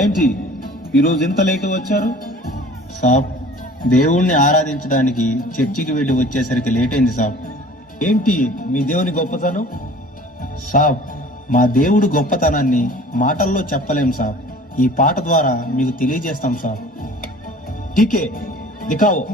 ఏంటి ఈరోజు ఇంత లేట్ వచ్చారు? సాబ్, దేవుణ్ణి ఆరాధించడానికి చర్చికి వెళ్ళి వచ్చేసరికి లేట్ అయింది సాబ్. ఏంటి మీ దేవుని గొప్పతనం? సాబ్, మా దేవుడు గొప్పతనాన్ని మాటల్లో చెప్పలేం సాబ్. ఈ పాట ద్వారా మీకు తెలియజేస్తాం సాబ్. ఠీకే, దిఖావో.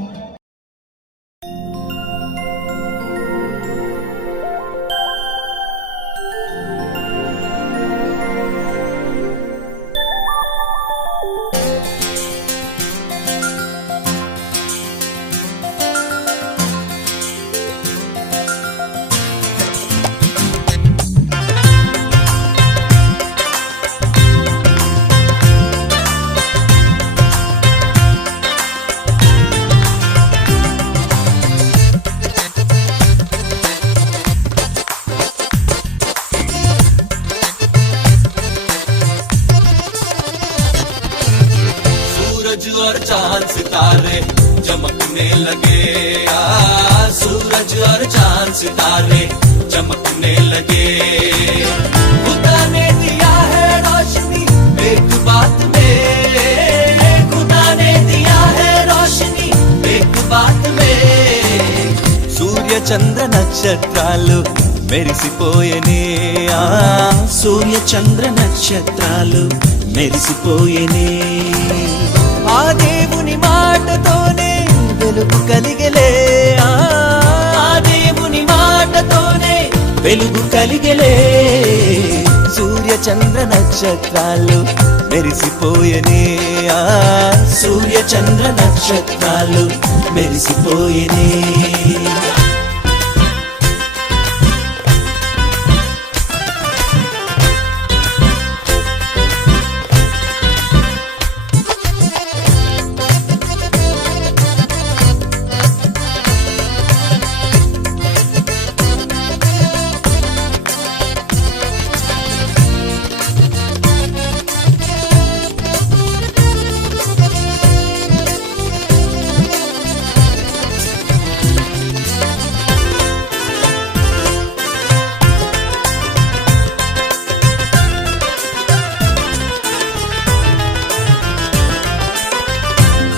और चांद सितारे चमकने लगे, सूरज और चांद सितारे चमकने लगे। खुदा ने दिया है रोशनी एक बात में, खुदा ने दिया है रोशनी एक बात में। सूर्य चंद्र नक्षत्रालु మెరిసిపోయేనే, సూర్య చంద్ర నక్షత్రాలు మెరిసిపోయేనే। ఆ దేవుని మాటతోనే వెలుగు కలిగలే, ఆ దేవుని మాటతోనే వెలుగు కలిగలే। సూర్య చంద్ర నక్షత్రాలు మెరిసిపోయేనే, సూర్య చంద్ర నక్షత్రాలు మెరిసిపోయేనే।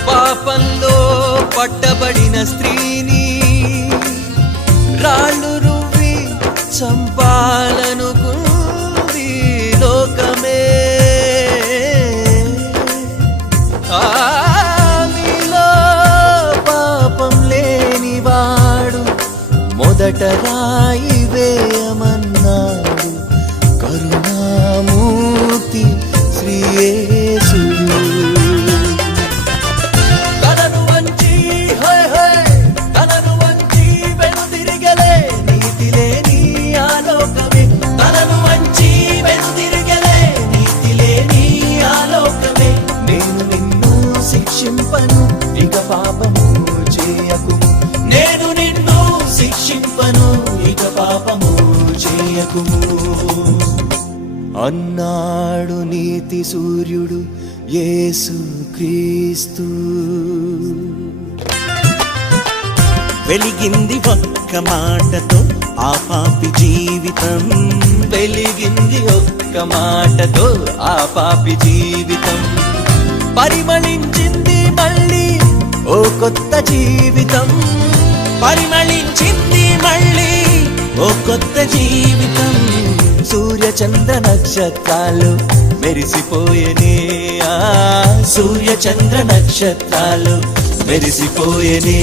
పాపంలో పట్టబడిన స్త్రీని రాళ్ళు రువ్వి చంపాలనుకుంది లోకమే। మీలో పాపం లేనివాడు మొదట రాయి వేయమన్నాడు కరుణామూర్తి శ్రీ యేసుడు। ఇక పాపము చేయకుము, నేను నిన్ను శిక్షింపను, ఇక పాపము చేయకుము అన్నాడు నీతి సూర్యుడు యేసు క్రీస్తు। వెలిగింది ఒక్క మాటతో ఆ పాపి జీవితం, వెలిగింది ఒక్క మాటతో ఆ పాపి జీవితం। పరిమళించింది మళ్ళీ ఓ కొత్త జీవితం, పరిమళించింది మళ్ళీ ఓ కొత్త జీవితం। సూర్య చంద్ర నక్షత్రాలు మెరిసిపోయేనే, సూర్య చంద్ర నక్షత్రాలు మెరిసిపోయేనే।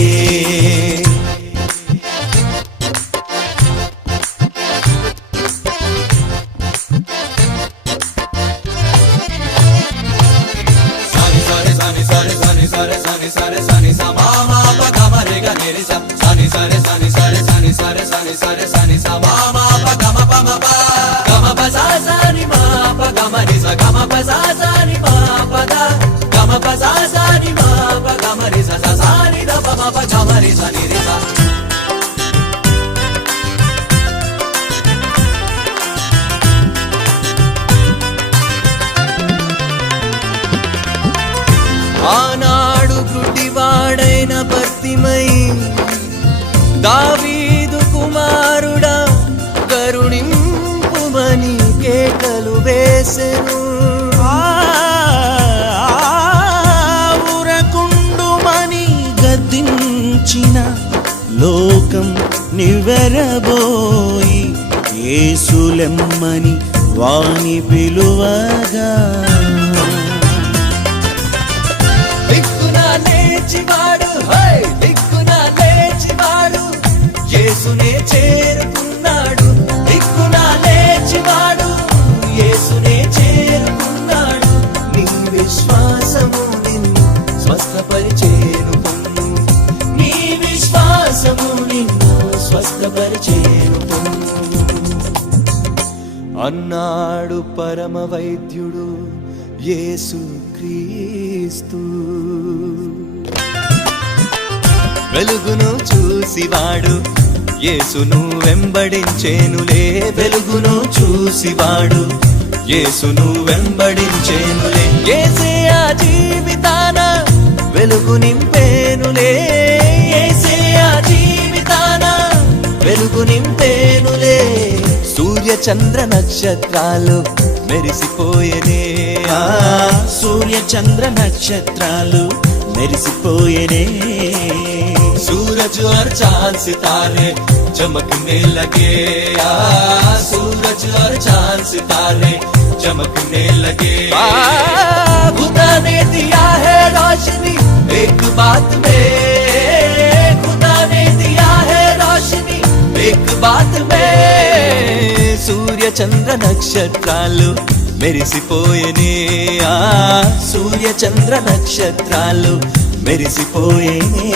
ఆనాడు గుడ్డివాడైన భర్తిమై దావీదు కుమారుడా కరుణింపుమని కేకలు వేసెను। నివ్వెరబోయి యేసులెమ్మని వాని పిలువగా దిక్కున లేచివాడు దిక్కున లేచివాడు యేసునే చేరుకున్నాడు దిక్కున లేచివాడు యేసునే చేరుకున్నాడు నీ విశ్వాసము నిన్ను స్వస్థపరిచేను పొమ్ము నీ విశ్వాసము నిన్ను స్వస్థపరిచేను పొమ్ము అన్నాడు పరమ వైద్యుడు యేసు క్రీస్తు వెలుగును చూసివాడు యేసును వెంబడించేనులే వెలుగును చూసివాడు యేసును వెంబడించేనులే యేసే ఆ జీవితాన వెలుగు నింపేనులే యేసే ఆ జీవితాన వెలుగు నింపేనులే సూర్య చంద్ర నక్షత్రాలు మెరిసిపోయేనే సూర్య చంద్ర నక్షత్రాలు మెరిసిపోయేనే सूरज और चांद सितारे चमकने लगे सूरज और चांद सितारे चमकने लगे खुदा ने दिया है रोशनी एक बात में खुदा ने दिया है रोशनी एक बात में सूर्य चंद्र नक्षत्रालु మెరిసిపోయేనే సూర్య చంద్ర నక్షత్రాలు మెరిసిపోయేనే